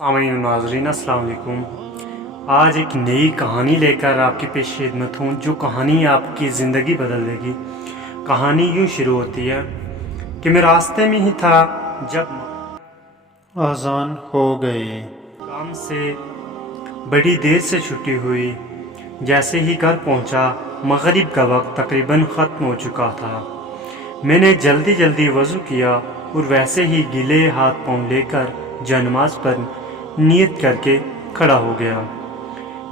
सामईन नाज़रीन अस्सलाम वालेकुम। आज एक नई कहानी लेकर आपकी पेश खिदमत हूँ, जो कहानी आपकी ज़िंदगी बदल देगी। कहानी यूँ शुरू होती है कि मैं रास्ते में ही था जब आज़ान हो गई। काम से बड़ी देर से छुट्टी हुई। जैसे ही घर पहुँचा, मगरिब का वक्त तकरीबन ख़त्म हो चुका था। मैंने जल्दी जल्दी वज़ू किया और वैसे ही गीले हाथ पाँव लेकर जनमाज पर नियत करके खड़ा हो गया।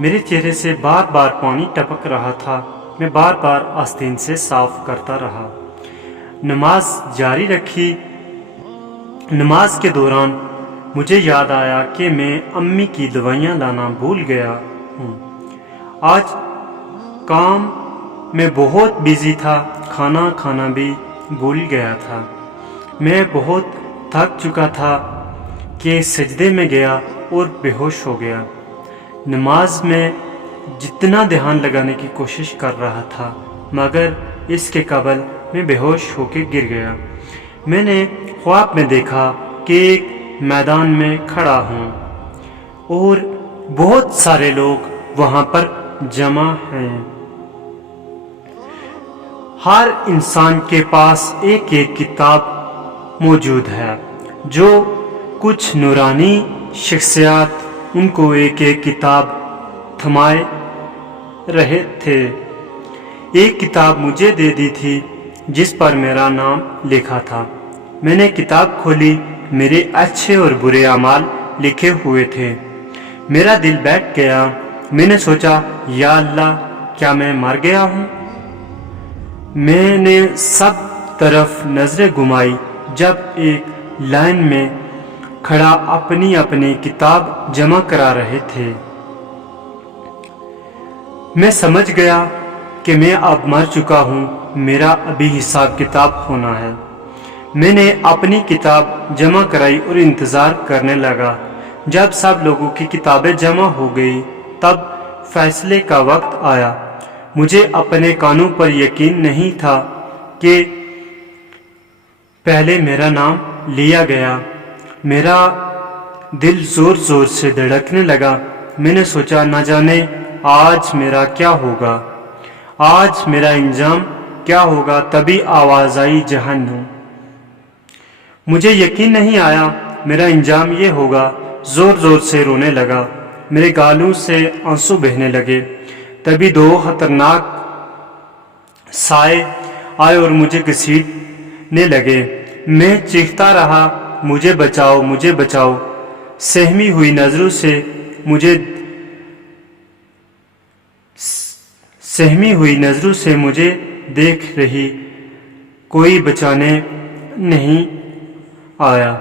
मेरे चेहरे से बार बार पानी टपक रहा था। मैं बार बार आस्तीन से साफ करता रहा। नमाज जारी रखी। नमाज के दौरान मुझे याद आया कि मैं अम्मी की दवाइयाँ लाना भूल गया हूँ। आज काम में बहुत बिजी था, खाना खाना भी भूल गया था। मैं बहुत थक चुका था कि सजदे में गया और बेहोश हो गया। नमाज में जितना ध्यान लगाने की कोशिश कर रहा था, मगर इसके कबल मैं बेहोश होकर गिर गया। मैंने ख्वाब में देखा कि एक मैदान में खड़ा हूँ और बहुत सारे लोग वहाँ पर जमा हैं। हर इंसान के पास एक एक किताब मौजूद है। जो कुछ नूरानी शख्सियात उनको एक एक किताब थमाए रहे थे। एक किताब मुझे दे दी थी जिस पर मेरा नाम लिखा था। मैंने किताब खोली। मेरे अच्छे और बुरे अमाल लिखे हुए थे। मेरा दिल बैठ गया। मैंने सोचा, या अल्लाह, क्या मैं मर गया हूँ? मैंने सब तरफ नजरें घुमाई। जब एक लाइन में खड़ा अपनी अपनी किताब जमा करा रहे थे, मैं समझ गया कि मैं अब मर चुका हूँ। मेरा अभी हिसाब किताब होना है। मैंने अपनी किताब जमा कराई और इंतज़ार करने लगा। जब सब लोगों की किताबें जमा हो गई, तब फैसले का वक्त आया। मुझे अपने कानों पर यकीन नहीं था कि पहले मेरा नाम लिया गया। मेरा दिल ज़ोर ज़ोर से धड़कने लगा। मैंने सोचा, न जाने आज मेरा क्या होगा, आज मेरा इंजाम क्या होगा। तभी आवाज़ आई, जहन्नुम। मुझे यकीन नहीं आया मेरा इंजाम ये होगा। ज़ोर ज़ोर से रोने लगा। मेरे गालों से आंसू बहने लगे। तभी दो खतरनाक साए आए और मुझे घसीटने लगे। मैं चीखता रहा, मुझे बचाओ, मुझे बचाओ। सहमी हुई नज़रों से मुझे देख रही। कोई बचाने नहीं आया।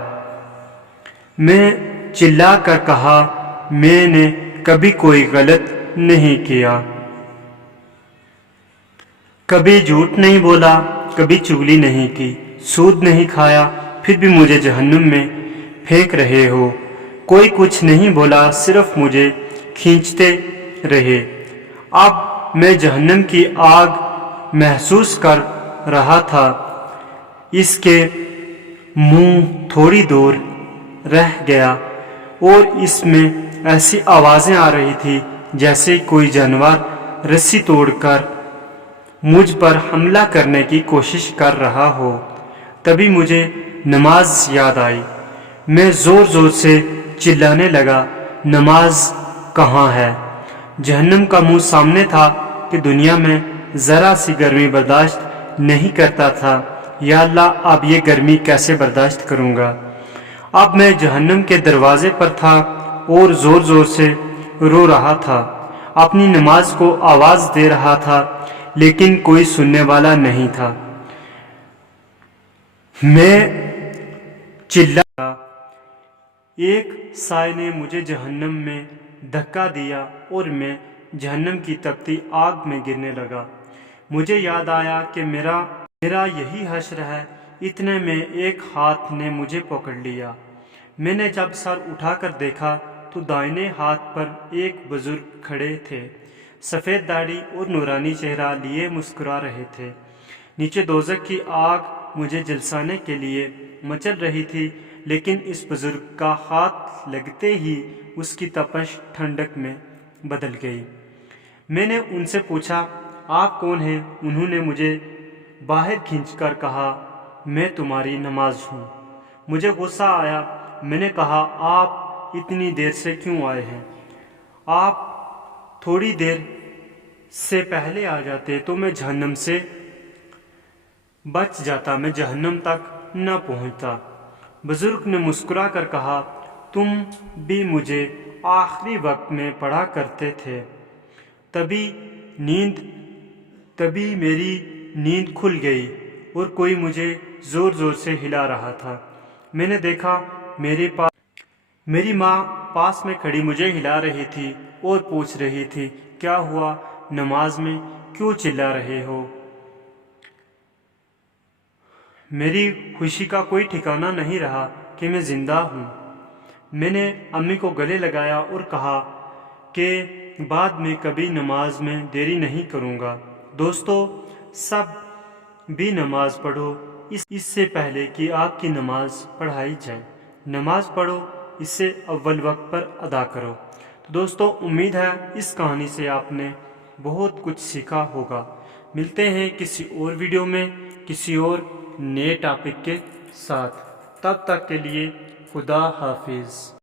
मैं चिल्ला कर कहा, मैंने कभी कोई गलत नहीं किया, कभी झूठ नहीं बोला, कभी चुगली नहीं की, सूद नहीं खाया, फिर भी मुझे जहन्नुम में फेंक रहे हो। कोई कुछ नहीं बोला, सिर्फ मुझे खींचते रहे। अब मैं जहन्नुम की आग महसूस कर रहा था। इसके मुंह थोड़ी दूर रह गया और इसमें ऐसी आवाज़ें आ रही थी जैसे कोई जानवर रस्सी तोड़कर मुझ पर हमला करने की कोशिश कर रहा हो। तभी मुझे नमाज याद आई। मैं ज़ोर ज़ोर से चिल्लाने लगा, नमाज कहाँ है? जहन्नम का मुंह सामने था कि दुनिया में ज़रा सी गर्मी बर्दाश्त नहीं करता था। या अल्लाह, अब ये गर्मी कैसे बर्दाश्त करूँगा? अब मैं जहन्नम के दरवाजे पर था और ज़ोर ज़ोर से रो रहा था। अपनी नमाज को आवाज़ दे रहा था, लेकिन कोई सुनने वाला नहीं था। मैं चिल्ला। एक साए ने मुझे जहन्नम में धक्का दिया और मैं जहन्नम की तपती आग में गिरने लगा। मुझे याद आया कि मेरा यही हश्र है। इतने में एक हाथ ने मुझे पकड़ लिया। मैंने जब सर उठाकर देखा तो दाहिने हाथ पर एक बुजुर्ग खड़े थे। सफ़ेद दाढ़ी और नूरानी चेहरा लिए मुस्कुरा रहे थे। नीचे दोज़ख की आग मुझे जलसाने के लिए मचल रही थी। لیکن اس بزرگ کا ہاتھ لگتے ہی اس کی تپش ٹھنڈک میں بدل گئی۔ میں نے ان سے پوچھا آپ کون ہیں؟ انہوں نے مجھے باہر کھینچ کر کہا میں تمہاری نماز ہوں۔ مجھے غصہ آیا۔ میں نے کہا آپ اتنی دیر سے کیوں آئے ہیں؟ آپ تھوڑی دیر سے پہلے آ جاتے تو میں جہنم سے بچ جاتا، میں جہنم تک نہ پہنچتا۔ بزرگ نے مسکرا کر کہا تم بھی مجھے آخری وقت میں پڑھا کرتے تھے، تبھی میری نیند کھل گئی اور کوئی مجھے زور زور سے ہلا رہا تھا۔ میں نے دیکھا میری ماں پاس میں کھڑی مجھے ہلا رہی تھی اور پوچھ رہی تھی کیا ہوا، نماز میں کیوں چلا رہے ہو؟ میری خوشی کا کوئی ٹھکانہ نہیں رہا کہ میں زندہ ہوں۔ میں نے امی کو گلے لگایا اور کہا کہ بعد میں کبھی نماز میں دیری نہیں کروں گا۔ دوستو، سب بھی نماز پڑھو اس سے پہلے کہ آپ کی نماز پڑھائی جائے۔ نماز پڑھو، اسے اول وقت پر ادا کرو۔ تو دوستو، امید ہے اس کہانی سے آپ نے بہت کچھ سیکھا ہوگا۔ ملتے ہیں کسی اور ویڈیو میں کسی اور نئے ٹاپک کے ساتھ، تب تک کے لیے خدا حافظ۔